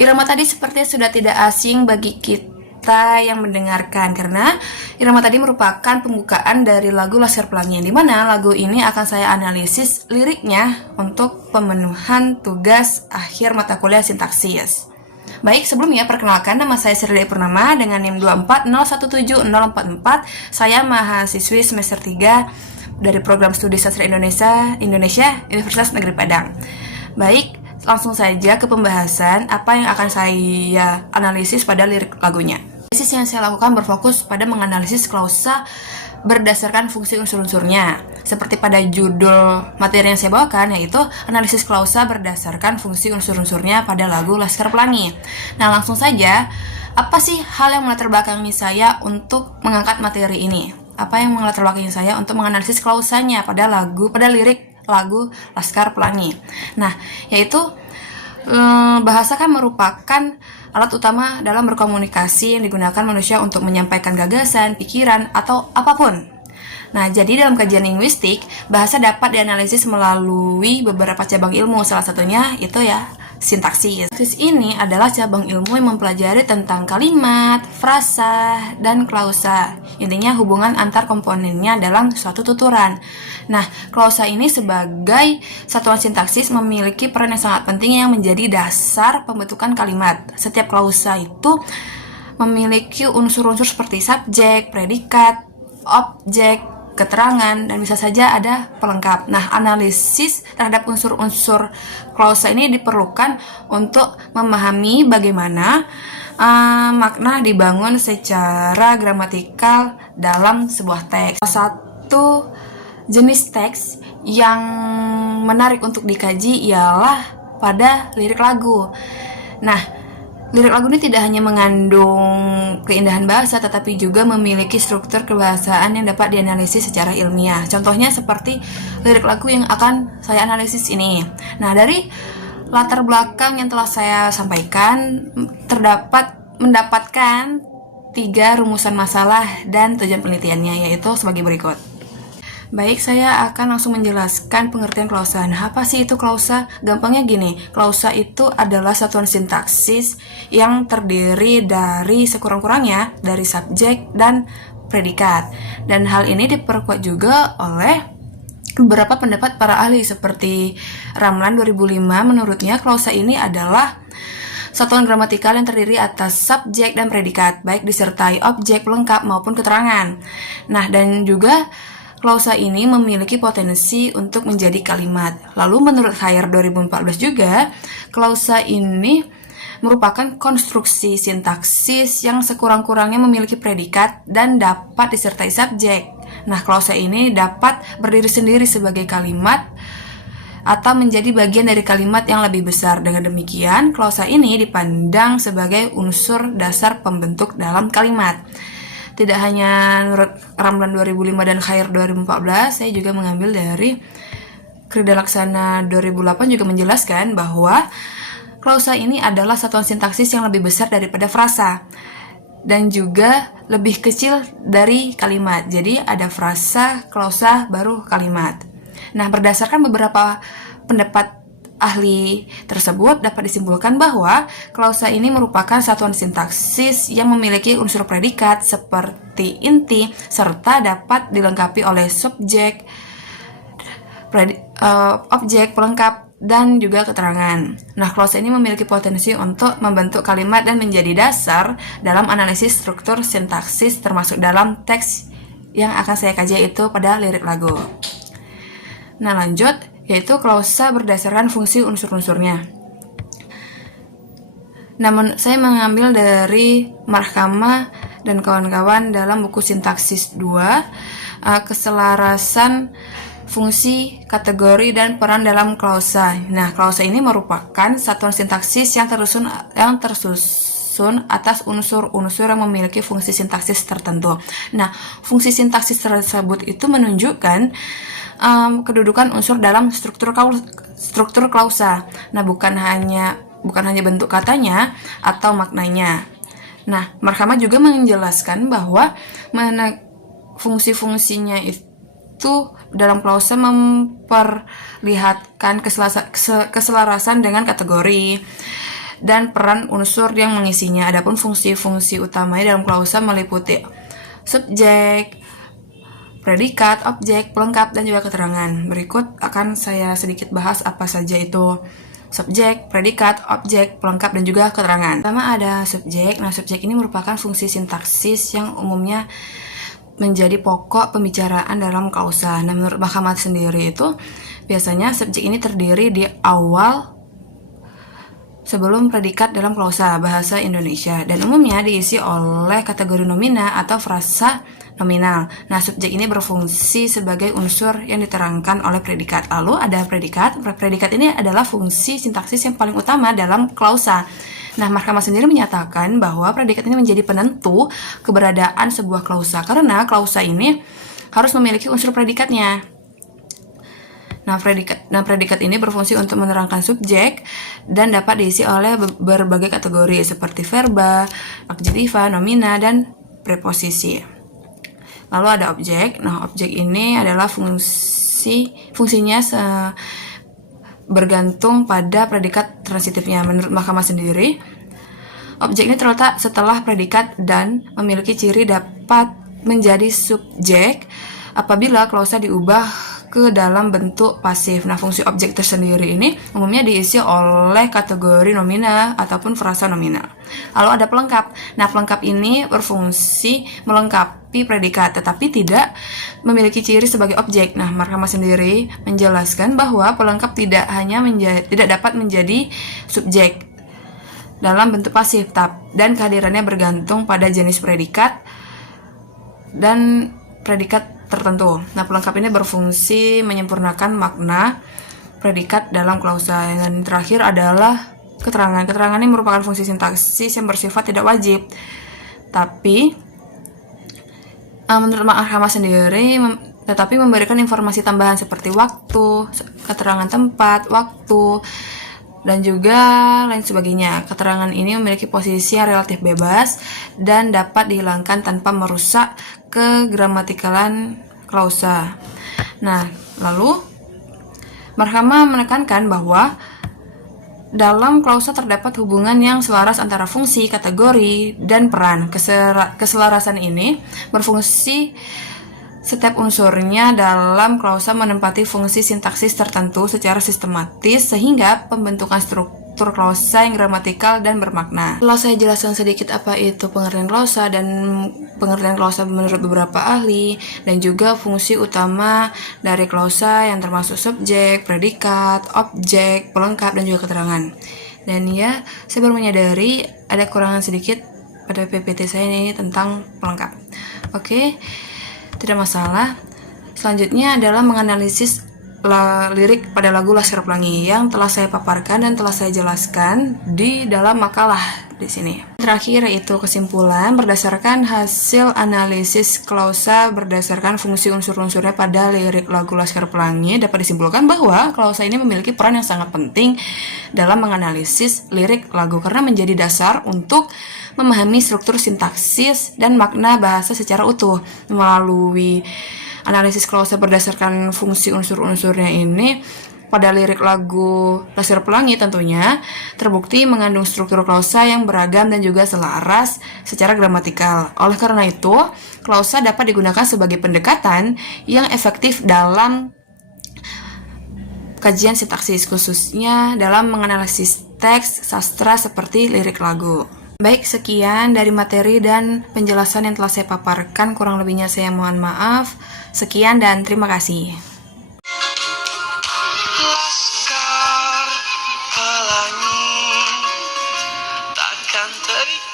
Irama tadi sepertinya sudah tidak asing bagi kita yang mendengarkan, karena irama tadi merupakan pembukaan dari lagu Laskar Pelangi, di mana lagu ini akan saya analisis liriknya untuk pemenuhan tugas akhir mata kuliah sintaksis. Baik, sebelumnya perkenalkan, nama saya Sri Purnama dengan NIM 240170044. Saya mahasiswi semester 3 dari program studi sastra Indonesia Universitas Negeri Padang. Baik, langsung saja ke pembahasan apa yang akan saya analisis pada lirik lagunya. Analisis yang saya lakukan berfokus pada menganalisis klausa berdasarkan fungsi unsur-unsurnya. Seperti pada judul materi yang saya bawakan, yaitu analisis klausa berdasarkan fungsi unsur-unsurnya pada lagu Laskar Pelangi. Nah, langsung saja, apa sih hal yang melatar belakangi saya untuk mengangkat materi ini? Apa yang melatar belakangi saya untuk menganalisis klausanya pada lirik lagu Laskar Pelangi? Nah, yaitu bahasa kan merupakan alat utama dalam berkomunikasi yang digunakan manusia untuk menyampaikan gagasan, pikiran, atau apapun. Nah, jadi dalam kajian linguistik, bahasa dapat dianalisis melalui beberapa cabang ilmu, salah satunya itu ya sintaksis. Sintaksis ini adalah cabang ilmu yang mempelajari tentang kalimat, frasa, dan klausa. Intinya hubungan antar komponennya dalam suatu tuturan. Nah, klausa ini sebagai satuan sintaksis memiliki peran yang sangat penting yang menjadi dasar pembentukan kalimat. Setiap klausa itu memiliki unsur-unsur seperti subjek, predikat, objek, keterangan, dan bisa saja ada pelengkap. Nah, analisis terhadap unsur-unsur klausa ini diperlukan untuk memahami bagaimana makna dibangun secara gramatikal dalam sebuah teks. Satu jenis teks yang menarik untuk dikaji ialah pada lirik lagu. Nah, lirik lagu ini tidak hanya mengandung keindahan bahasa, tetapi juga memiliki struktur kebahasaan yang dapat dianalisis secara ilmiah. Contohnya seperti lirik lagu yang akan saya analisis ini. Nah, dari latar belakang yang telah saya sampaikan, mendapatkan 3 rumusan masalah dan tujuan penelitiannya, yaitu sebagai berikut. Baik, saya akan langsung menjelaskan pengertian klausa. Nah, apa sih itu klausa? Gampangnya gini, klausa itu adalah satuan sintaksis yang terdiri dari sekurang-kurangnya dari subjek dan predikat. Dan hal ini diperkuat juga oleh beberapa pendapat para ahli seperti Ramlan 2005. Menurutnya klausa ini adalah satuan gramatikal yang terdiri atas subjek dan predikat, baik disertai objek pelengkap maupun keterangan. Nah, dan juga klausa ini memiliki potensi untuk menjadi kalimat. Lalu menurut Khair 2014 juga, klausa ini merupakan konstruksi sintaksis yang sekurang-kurangnya memiliki predikat dan dapat disertai subjek. Nah, klausa ini dapat berdiri sendiri sebagai kalimat atau menjadi bagian dari kalimat yang lebih besar. Dengan demikian, klausa ini dipandang sebagai unsur dasar pembentuk dalam kalimat. Tidak hanya menurut Ramlan 2005 dan Khair 2014, saya juga mengambil dari Krida Laksana 2008 juga menjelaskan bahwa klausa ini adalah satuan sintaksis yang lebih besar daripada frasa dan juga lebih kecil dari kalimat. Jadi ada frasa, klausa, baru kalimat. Nah, berdasarkan beberapa pendapat ahli tersebut dapat disimpulkan bahwa klausa ini merupakan satuan sintaksis yang memiliki unsur predikat seperti inti serta dapat dilengkapi oleh subjek, objek pelengkap, dan juga keterangan. Nah, klausa ini memiliki potensi untuk membentuk kalimat dan menjadi dasar dalam analisis struktur sintaksis termasuk dalam teks yang akan saya kaji, yaitu pada lirik lagu. Nah, lanjut, yaitu klausa berdasarkan fungsi unsur-unsurnya. Namun, saya mengambil dari Markhama dan kawan-kawan dalam buku Sintaksis 2, keselarasan fungsi, kategori, dan peran dalam klausa. Nah, klausa ini merupakan satuan sintaksis yang tersusun atas unsur-unsur yang memiliki fungsi sintaksis tertentu. Nah, fungsi sintaksis tersebut itu menunjukkan kedudukan unsur dalam struktur klausa. Nah, bukan hanya bentuk katanya atau maknanya. Nah, Markhama juga menjelaskan bahwa fungsi-fungsinya itu dalam klausa memperlihatkan keselarasan dengan kategori dan peran unsur yang mengisinya. Adapun fungsi-fungsi utamanya dalam klausa meliputi subjek, predikat, objek, pelengkap, dan juga keterangan. Berikut akan saya sedikit bahas apa saja itu subjek, predikat, objek, pelengkap, dan juga keterangan. Pertama ada subjek. Nah, subjek ini merupakan fungsi sintaksis yang umumnya menjadi pokok pembicaraan dalam klausa. Nah, menurut Mahkamah sendiri itu biasanya subjek ini terdiri di awal sebelum predikat dalam klausa bahasa Indonesia dan umumnya diisi oleh kategori nomina atau frasa nominal. Nah, subjek ini berfungsi sebagai unsur yang diterangkan oleh predikat. Lalu ada predikat. Predikat ini adalah fungsi sintaksis yang paling utama dalam klausa. Nah, Mahkamah sendiri menyatakan bahwa predikat ini menjadi penentu keberadaan sebuah klausa karena klausa ini harus memiliki unsur predikatnya. Nah, predikat ini berfungsi untuk menerangkan subjek dan dapat diisi oleh berbagai kategori seperti verba, adjektiva, nomina, dan preposisi. Lalu ada objek. Nah, objek ini adalah fungsinya bergantung pada predikat transitifnya. Menurut Mahkamah sendiri, objek ini terletak setelah predikat dan memiliki ciri dapat menjadi subjek apabila klausa diubah ke dalam bentuk pasif. Nah, fungsi objek tersendiri ini umumnya diisi oleh kategori nomina ataupun frasa nominal. Lalu ada pelengkap. Nah, pelengkap ini berfungsi melengkapi predikat tetapi tidak memiliki ciri sebagai objek. Nah, Mahkamah sendiri menjelaskan bahwa pelengkap tidak dapat menjadi subjek dalam bentuk pasif dan kehadirannya bergantung pada jenis predikat dan predikat tertentu. Nah, pelengkap ini berfungsi menyempurnakan makna predikat dalam klausa. Dan terakhir adalah keterangan. Keterangan ini merupakan fungsi sintaksis yang bersifat tidak wajib. Tapi menurut Mahkamah sendiri tetapi memberikan informasi tambahan seperti waktu, keterangan tempat, waktu, dan juga lain sebagainya. Keterangan ini memiliki posisi yang relatif bebas dan dapat dihilangkan tanpa merusak kegramatikalan klausa. Nah, lalu Mahkamah menekankan bahwa dalam klausa terdapat hubungan yang selaras antara fungsi, kategori, dan peran. Keselarasan ini berfungsi setiap unsurnya dalam klausa menempati fungsi sintaksis tertentu secara sistematis sehingga pembentukan struktur klausa yang gramatikal dan bermakna. Setelah saya jelaskan sedikit apa itu pengertian klausa dan pengertian klausa menurut beberapa ahli dan juga fungsi utama dari klausa yang termasuk subjek, predikat, objek, pelengkap, dan juga keterangan. Dan ya, saya baru menyadari ada kekurangan sedikit pada PPT saya ini tentang pelengkap. Oke. Tidak masalah. Selanjutnya adalah menganalisis lirik pada lagu Laskar Pelangi yang telah saya paparkan dan telah saya jelaskan di dalam makalah di sini. Terakhir yaitu kesimpulan berdasarkan hasil analisis klausa berdasarkan fungsi unsur-unsurnya pada lirik lagu Laskar Pelangi dapat disimpulkan bahwa klausa ini memiliki peran yang sangat penting dalam menganalisis lirik lagu karena menjadi dasar untuk memahami struktur sintaksis dan makna bahasa secara utuh. Melalui analisis klausa berdasarkan fungsi unsur-unsurnya ini pada lirik lagu Laskar Pelangi tentunya terbukti mengandung struktur klausa yang beragam dan juga selaras secara gramatikal. Oleh karena itu, klausa dapat digunakan sebagai pendekatan yang efektif dalam kajian sintaksis, khususnya dalam menganalisis teks sastra seperti lirik lagu. Baik, sekian dari materi dan penjelasan yang telah saya paparkan. Kurang lebihnya saya mohon maaf. Sekian dan terima kasih. Laskar Pelangi takkan terikat.